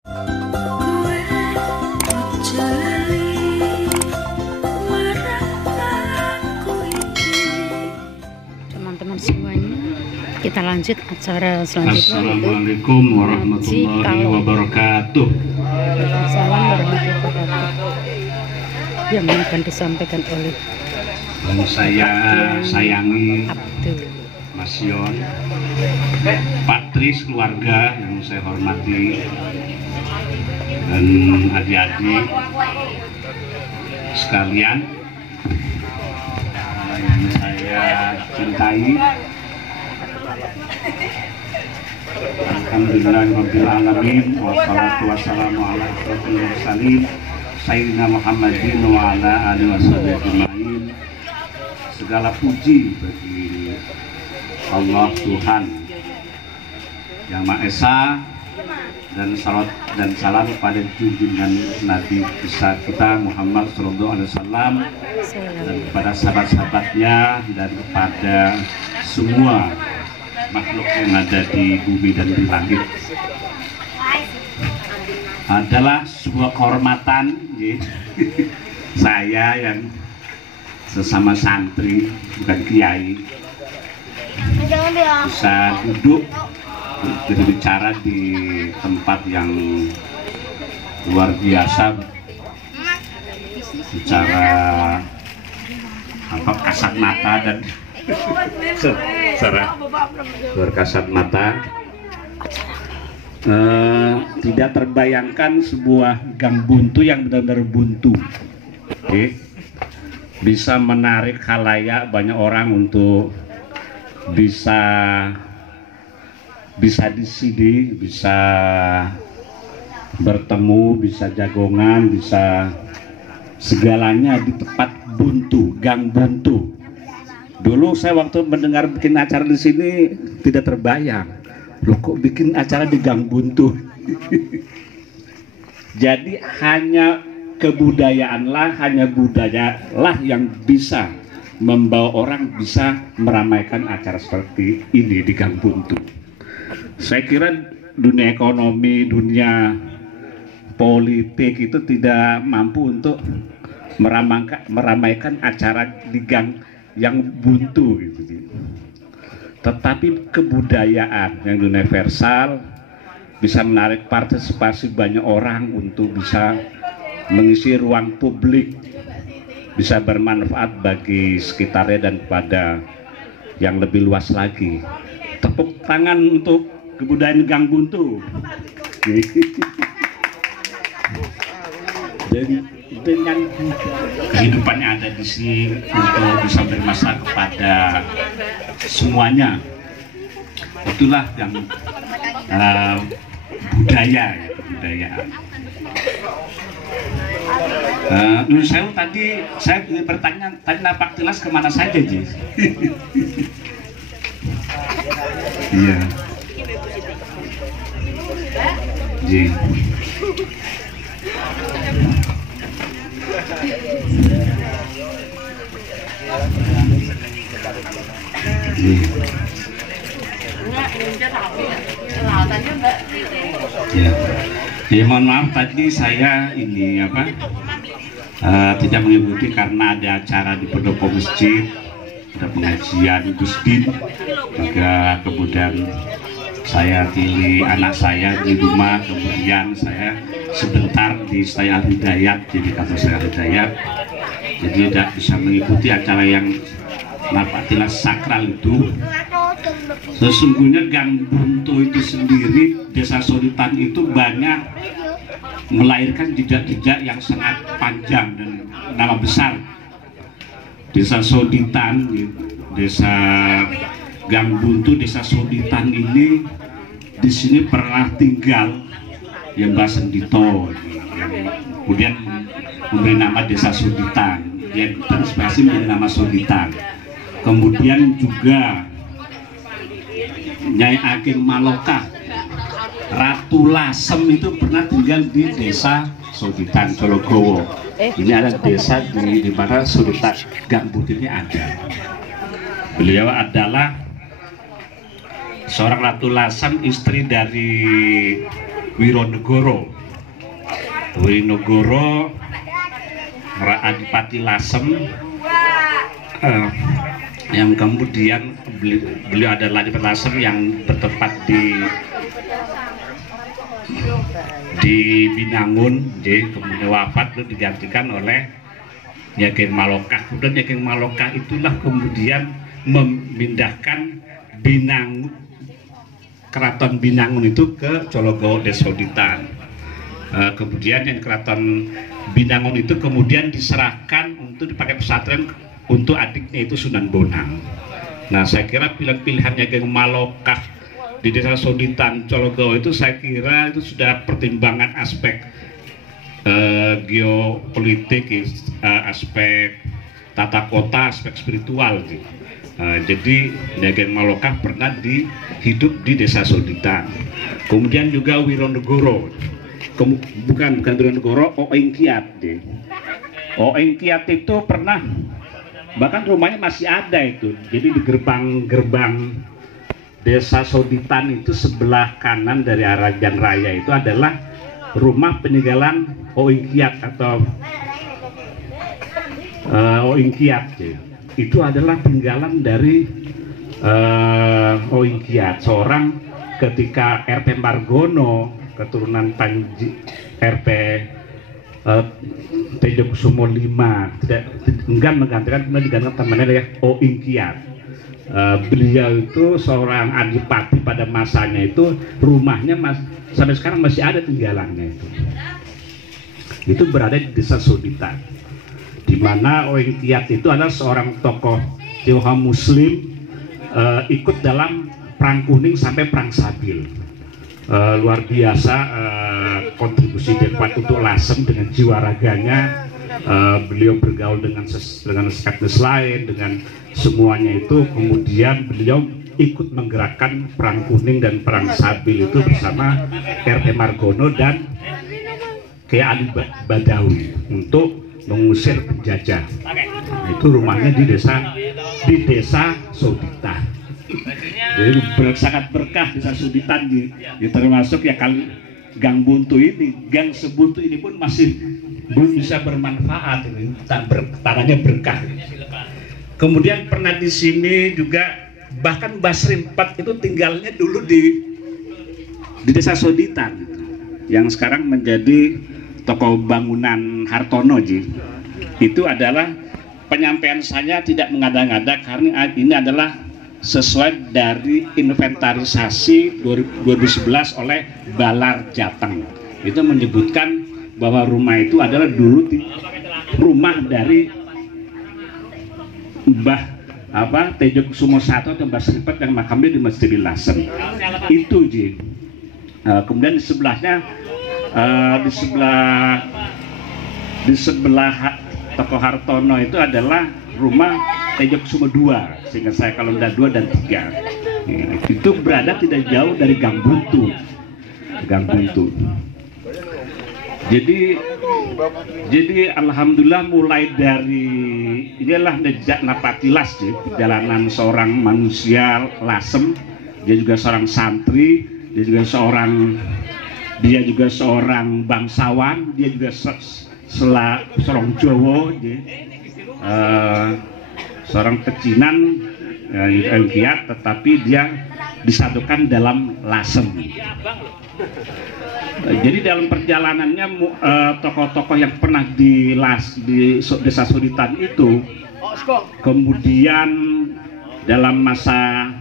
Teman-teman semuanya, kita lanjut acara selanjutnya. Assalamualaikum warahmatullahi wabarakatuh. Waalaikumsalam warahmatullahi wabarakatuh. Yang akan disampaikan oleh yang saya sayangi Abdul, Mas Yon, Pak Tris, keluarga yang saya hormati, dan adik-adik sekalian yang saya cintai. Alhamdulillahirabbil alamin, wassalatu wassalamu ala asyrofil mursalin sayyidina Muhammadin wa ala alihi washabihi ajmain. Segala puji bagi Allah Tuhan Yang Maha Esa, dan salawat dan salam kepada junjungan Nabi besar kita Muhammad SAW, dan kepada sahabat-sahabatnya, dan kepada semua makhluk yang ada di bumi dan di langit. Adalah sebuah kehormatan saya yang sesama santri, bukan kiai, bisa duduk berbicara di tempat yang luar biasa, secara kasat mata dan secara berkasat mata. Tidak terbayangkan sebuah gang buntu yang benar-benar buntu, bisa menarik khalayak banyak orang untuk bisa di sini, bisa bertemu, bisa jagongan, bisa segalanya di tempat buntu, gang buntu. Dulu saya waktu mendengar bikin acara di sini tidak terbayang, loh kok bikin acara di gang buntu. Jadi hanya kebudayaanlah, hanya budayalah yang bisa membawa orang bisa meramaikan acara seperti ini di gang buntu. Saya kira dunia ekonomi, dunia politik itu tidak mampu untuk meramaikan acara di gang yang buntu gitu. Tetapi kebudayaan yang universal bisa menarik partisipasi banyak orang untuk bisa mengisi ruang publik, bisa bermanfaat bagi sekitarnya dan pada yang lebih luas lagi. Tepuk tangan untuk kebudayaan gang buntu. Dan dengan kehidupan yang ada di sini untuk bisa bermanfaat kepada semuanya, itulah yang budaya. Saya tadi saya ingin bertanya, tadi napak tilas kemana saja, Ji? Iya, Ji. Ya, mohon maaf tadi saya ini tidak mengikuti karena ada acara di pendopo masjid, ada pengajian Gusdin, juga kemudian saya pilih anak saya di rumah, kemudian saya sebentar di Istana Al-Hidayat, jadi kata saya Al-Hidayat, jadi tidak bisa mengikuti acara yang napak tilas sakral itu. Sesungguhnya gang buntu itu sendiri, desa Soditan itu banyak melahirkan jejak-jejak yang sangat panjang dan nama besar. Desa Soditan, desa gang buntu, desa Soditan ini di sini pernah tinggal yang Mbah Sendito, yang kemudian memberi nama desa Soditan, yang terinspirasi menjadi nama Soditan. Kemudian juga Nyai Ageng Maloka, Ratu Lasem itu pernah tinggal di desa Soditan, Cologowo. Ini ada desa di mana Soditan gang buntu ini ada. Beliau adalah seorang Ratu Lasem, istri dari Wironegoro. Wironegoro Adipati Lasem, yang kemudian beliau adalah Adipati Lasem yang bertempat di Binangun, kemudian wafat itu digantikan oleh Nyai Ageng Maloka. Kemudian Nyai Ageng Maloka itulah kemudian memindahkan Keraton Binangun itu ke Cologo Desauditan. Kemudian yang Keraton Binangun itu kemudian diserahkan untuk dipakai pesantren untuk adiknya itu Sunan Bonang. Nah, saya kira pilihan-pilihannya Ageng Maloka di Desa Sauditan Cologo itu saya kira itu sudah pertimbangan aspek geopolitik, aspek tata kota, aspek spiritual gitu. Jadi Ageng Maloka pernah hidup di Desa Sauditan. Kemudian juga Wironegoro, bukan Wironegoro, Oeng Kiat. Oeng Kiat itu pernah, bahkan rumahnya masih ada itu. Jadi di gerbang Desa Sauditan itu sebelah kanan dari arah Jalan Raya itu adalah rumah peninggalan Oeng Kiat atau Oeng Kiat. Itu adalah peninggalan dari Oeng Kiat, seorang ketika RP Margono, keturunan Panji RP Tejokusumo V tidak enggan menggantikan, kemudian digantikan temannya ya Oeng Kiat. Beliau itu seorang adipati pada masanya itu, rumahnya sampai sekarang masih ada tinggalannya itu berada di Desa Sauditan, di mana Oeng Kiat itu adalah seorang tokoh Tionghoa Muslim, ikut dalam Perang Kuning sampai Perang Sabil. Luar biasa kontribusi Denpasar untuk Lasem dengan jiwa raganya. Beliau bergaul dengan etnis lain, dengan semuanya itu. Kemudian beliau ikut menggerakkan Perang Kuning dan Perang Sabil itu bersama RT Margono dan Kiai Ali Badawi untuk mengusir penjajah. Nah, itu rumahnya di Desa Sauditan. Jadi sangat berkah Desa Sauditan, termasuk ya kali Gang Buntu ini, Gang Sebuntu ini pun masih belum bisa bermanfaat, ini tanahnya berkah. Kemudian pernah di sini juga, bahkan Basri IV itu tinggalnya dulu di Desa Sauditan, yang sekarang menjadi toko bangunan Hartono. Itu adalah penyampaian saya tidak mengada-ngada, karena ini adalah sesuai dari inventarisasi 2011 oleh Balar Jateng. Itu menyebutkan bahwa rumah itu adalah dulu rumah dari Mbah Tejokusumo I atau Mbah Sripet yang makamnya di Masjidil Lasem. Itu kemudian di sebelahnya di sebelah Toko Hartono itu adalah rumah Tejokusumo II, sehingga saya kalau tidak 2 dan 3 itu berada tidak jauh dari Gang Buntu. Jadi alhamdulillah mulai dari inilah Nejak Napatilas, perjalanan seorang manusia Lasem. Dia juga seorang santri, dia juga seorang bangsawan, dia juga seorang Jowo, seorang pecinan Kiat, tetapi dia disatukan dalam Lasem. Jadi dalam perjalanannya tokoh-tokoh yang pernah di Desa Sauditan itu, kemudian dalam masa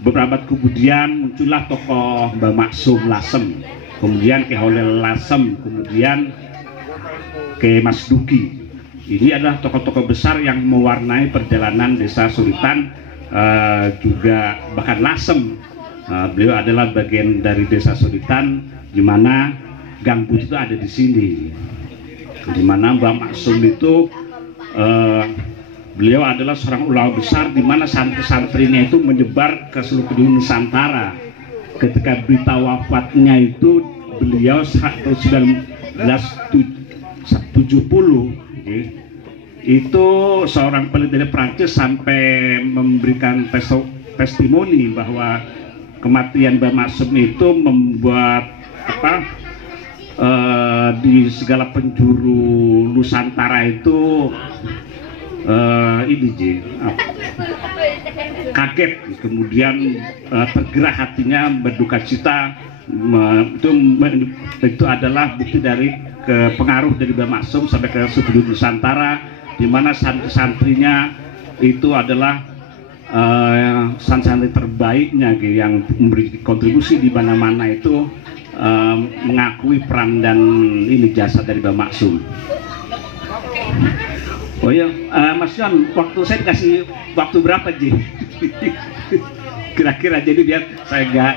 beberapa kemudian muncullah tokoh Mbah Maksum Lasem, kemudian Ki Holil Lasem, kemudian Ki Mas Duki. Ini adalah tokoh-tokoh besar yang mewarnai perjalanan Desa Sauditan, juga bahkan Lasem. Beliau adalah bagian dari Desa Sauditan, di mana Gang Buntu itu ada di sini. Di mana Mbah Maksum itu beliau adalah seorang ulama besar, di mana santri-santrinya itu menyebar ke seluruh penjuru Nusantara. Ketika berita wafatnya itu beliau 1970 itu seorang peneliti dari Prancis sampai memberikan testimoni bahwa kematian Mbah Maksum itu membuat di segala penjuru Nusantara itu kaget, kemudian tergerak hatinya, berduka cita. Itu adalah bukti dari pengaruh dari Mbah Maksum sampai ke seluruh Nusantara, di mana santri-santrinya itu adalah santri terbaiknya yang memberi kontribusi di mana-mana itu, mengakui peran dan jasa dari Mbah Maksum. Oh iya, Mas Yon, waktu saya dikasih waktu berapa, Ji? Kira-kira, jadi biar saya nggak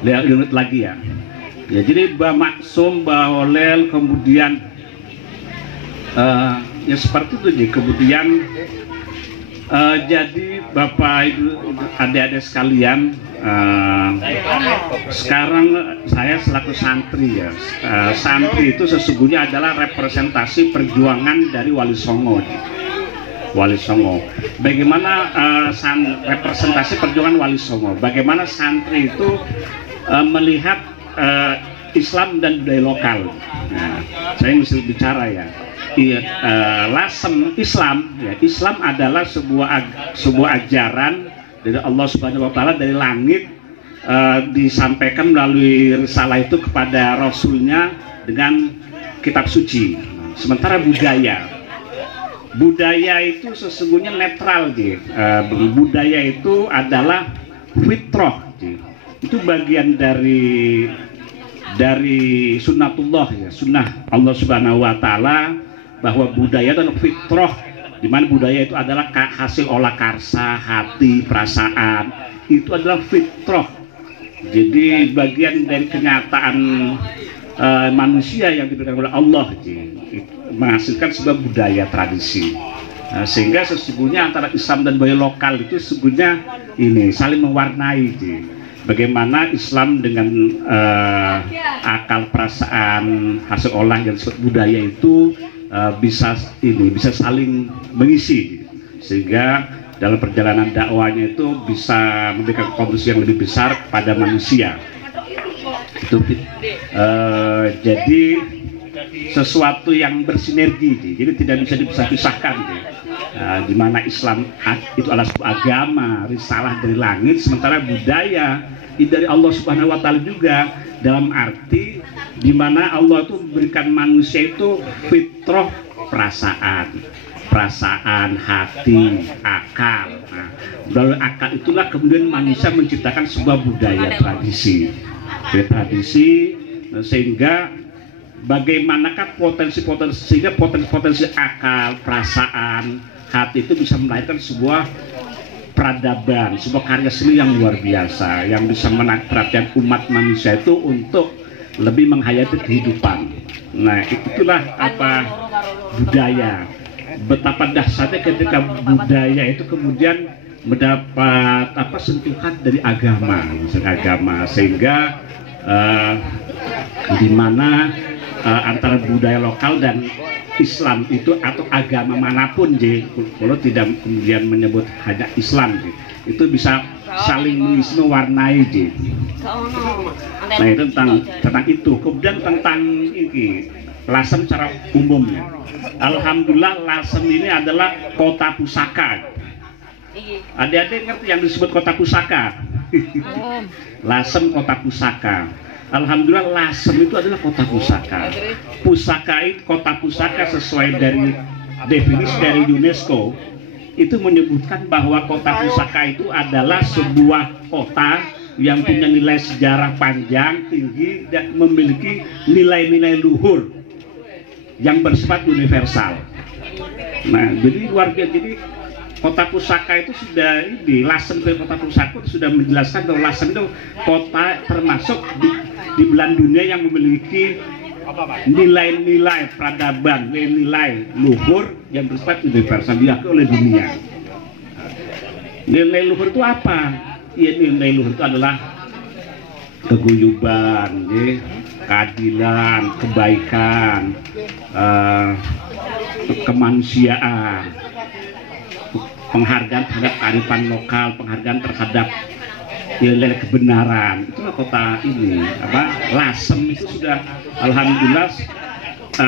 5 menit lagi ya. Ya, jadi Mbah Maksum, Mbah Holel, kemudian ya seperti itu, Ji. Kemudian jadi Bapak Ibu adik-adik sekalian, sekarang saya selaku santri ya, santri itu sesungguhnya adalah representasi perjuangan dari Wali Songo. Wali Songo, bagaimana representasi perjuangan Wali Songo, bagaimana santri itu melihat Islam dan budaya lokal. Nah, saya mesti bicara ya. Lasem Islam, ya, Islam adalah sebuah ajaran dari Allah Subhanahu Wa Taala dari langit, disampaikan melalui risalah itu kepada Rasulnya dengan kitab suci. Sementara budaya itu sesungguhnya netral, budaya itu adalah fitrah, itu bagian dari sunnatullah, ya, sunnah Allah Subhanahu Wa Taala, bahwa budaya adalah fitrah, di mana budaya itu adalah hasil olah karsa hati, perasaan, itu adalah fitrah. Jadi bagian dari kenyataan manusia yang diberikan oleh Allah, menghasilkan sebuah budaya tradisi. Sehingga sesungguhnya antara Islam dan budaya lokal itu sesungguhnya saling mewarnai. Bagaimana Islam dengan akal, perasaan, hasil olah yang disebut budaya itu bisa saling mengisi, sehingga dalam perjalanan dakwahnya itu bisa memberikan kontribusi yang lebih besar pada manusia. Itu jadi sesuatu yang bersinergi, jadi tidak bisa dipisah-pisahkan. Di mana Islam itu adalah sebuah agama, risalah dari langit, sementara budaya dari Allah Subhanahu Wa Taala juga, dalam arti di mana Allah itu memberikan manusia itu fitrah, perasaan, hati, akal. Melalui akal itulah kemudian manusia menciptakan sebuah budaya tradisi, sehingga bagaimanakah potensi akal, perasaan, hati itu bisa melahirkan sebuah peradaban, sebuah karya seni yang luar biasa, yang bisa menarik perhatian umat manusia itu untuk lebih menghayati kehidupan. Nah, itulah budaya. Betapa dahsyatnya ketika budaya itu kemudian mendapat sentuhan dari agama, sehingga di mana antara budaya lokal dan Islam itu, atau agama manapun, kalau tidak kemudian menyebut hanya Islam, itu bisa saling mengisi, mewarnai. Nah, itu tentang itu. Kemudian tentang Lasem secara umumnya, alhamdulillah Lasem ini adalah kota pusaka. Adik-adik ngerti yang disebut kota pusaka? Lasem kota pusaka. Alhamdulillah Lasem itu adalah kota pusaka. Kota pusaka sesuai dari definisi dari UNESCO itu menyebutkan bahwa kota pusaka itu adalah sebuah kota yang punya nilai sejarah panjang, tinggi, dan memiliki nilai-nilai luhur yang bersifat universal. Nah, jadi kota pusaka itu sudah Lasem dari kota pusaka itu sudah menjelaskan bahwa Lasem itu kota termasuk di belahan dunia yang memiliki nilai-nilai peradaban, nilai luhur yang bersifat universal, diakui oleh dunia. Nilai luhur itu apa? Ya, nilai luhur itu adalah keguyuban, keadilan, kebaikan, kemanusiaan, penghargaan terhadap kearifan lokal, penghargaan terhadap nilai kebenaran. Itulah kota ini, Lasem itu sudah alhamdulillah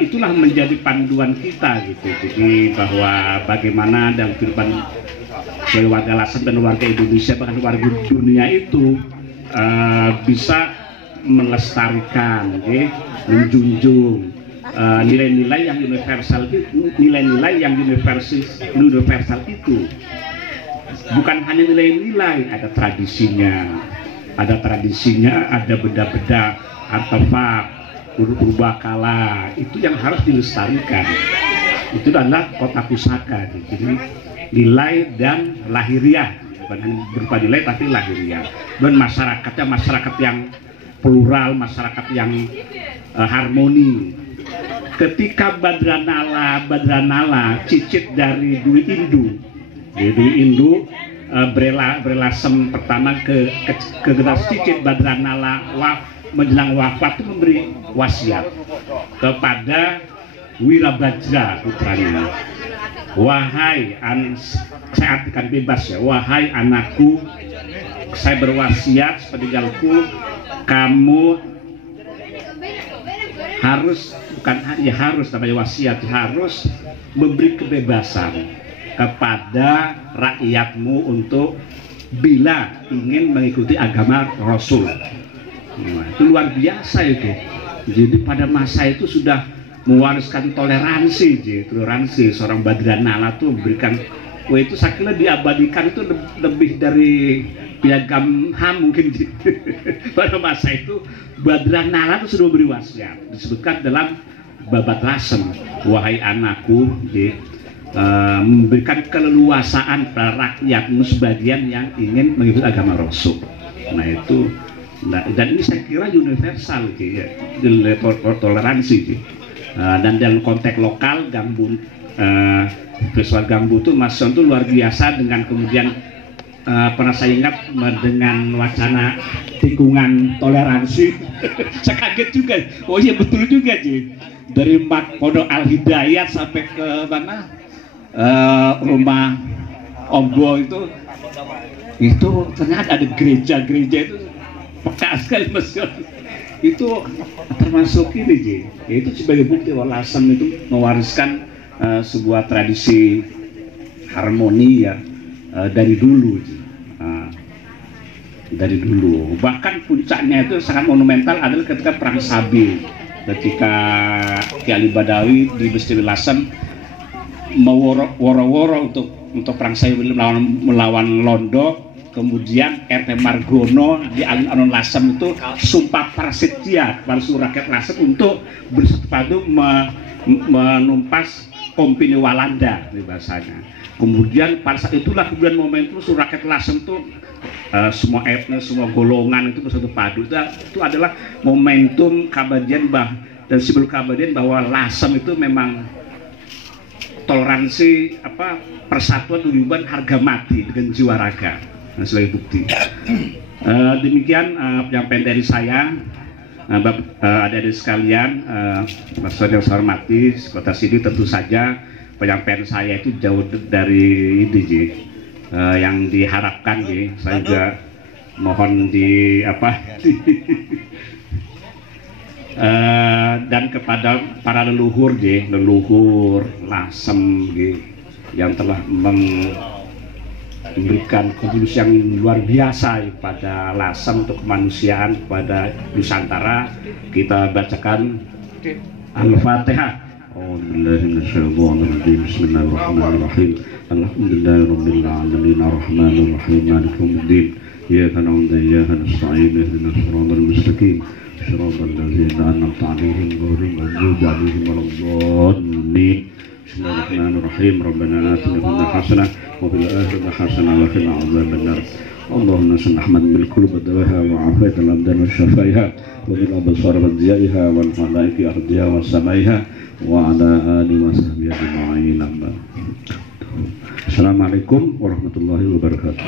itulah menjadi panduan kita gitu. Jadi bahwa bagaimana dalam kehidupan warga Lasem dan warga Indonesia bahkan warga dunia itu bisa melestarikan, menjunjung nilai-nilai yang universal itu, nilai-nilai yang universal itu. Bukan hanya nilai-nilai, ada tradisinya, ada benda-benda artefak purbakala itu yang harus dilestarikan. Itu adalah kota pusaka. Jadi nilai dan lahiriah, bukan hanya berupa nilai tapi lahiriah. Dan masyarakatnya masyarakat yang plural, masyarakat yang harmoni. Ketika Badranala cicit dari Dwi Indu Brelasem pertama ke generasi cicit Badranala menjelang wafat itu memberi wasiat kepada Wirabajra putranya. Wahai saya artikan bebas ya, wahai anakku, saya berwasiat sepeninggalku, kamu harus, bukan hanya harus namanya wasiat, harus memberi kebebasan kepada rakyatmu untuk bila ingin mengikuti agama Rasul. Nah, itu luar biasa itu. Jadi pada masa itu sudah mewariskan toleransi seorang Badranala tuh memberikan, itu saya kira diabadikan itu lebih dari piagam HAM mungkin. Pada masa itu Badranala itu sudah memberi wasiat, disebutkan dalam Babat Lasem, wahai anakku, memberikan keleluasaan pada rakyatmu sebagian yang ingin mengikuti agama Rasul. Nah itu, dan ini saya kira universal ya, toleransi. Dan dalam konteks lokal Gambut, visual Gambut itu Mas Son itu luar biasa dengan kemudian pernah saya ingat dengan wacana tikungan toleransi. Saya kaget juga, oh iya betul juga sih, dari Pondok Al Hidayat sampai ke mana rumah Ombo itu ternyata ada gereja itu peka sekali Mas Son. Itu termasuk ini Ji. Itu sebagai bukti bahwa Lasem itu mewariskan sebuah tradisi harmoni ya dari dulu Ji. Dari dulu. Bahkan puncaknya itu sangat monumental adalah ketika perang Sabi, ketika Ki Ali Badawi di Besti Lasem woro-woro untuk perang Sabi melawan Londo. Kemudian RT Margono di alun-alun Lasem itu sumpah prasetya kepada seluruh rakyat Lasem untuk bersepadu menumpas Kompini Walanda di bahasanya. Kemudian pada saat itulah kemudian momentum seluruh rakyat Lasem itu semua etnis, semua golongan itu bersatu padu. Itu adalah momentum kabadian dan simbol kabadian bahwa Lasem itu memang toleransi, persatuan hubungan harga mati dengan jiwa raga. Nah, sebagai bukti. Demikian penyampaian dari saya, adik-adik sekalian, Mas Son yang saya hormati, kota sini tentu saja penyampaian saya itu jauh dari ini yang diharapkan saya juga mohon dan kepada para leluhur Lasem yang telah memberikan kontribusi yang luar biasa pada Lasem untuk kemanusiaan, kepada Nusantara. Kita bacakan Al-Fatihah. Bismillahirrahmanirrahim. Alhamdulillahirabbil alamin arrahmanir rahim maliki yaumiddin. Iyyaka na'budu wa iyyaka nasta'in ihdinas siratal mustaqim siratal ladzina an'amta 'alaihim ghairil maghdubi 'alaihim waladdallin. Bismillahirrahmanirrahim. Rabbana atina fid dunya hasanah wa fil akhirati hasanah wa qina adzabannar. Allahumma salli Ahmad bil qulub dawaha wa afiyat al abdan wa syafaiha wa bil absar wa ziyaiha wal malaiki ardiha wa samaiha wa ala alihi wa sahbihi ajma'in. Assalamualaikum warahmatullahi wabarakatuh.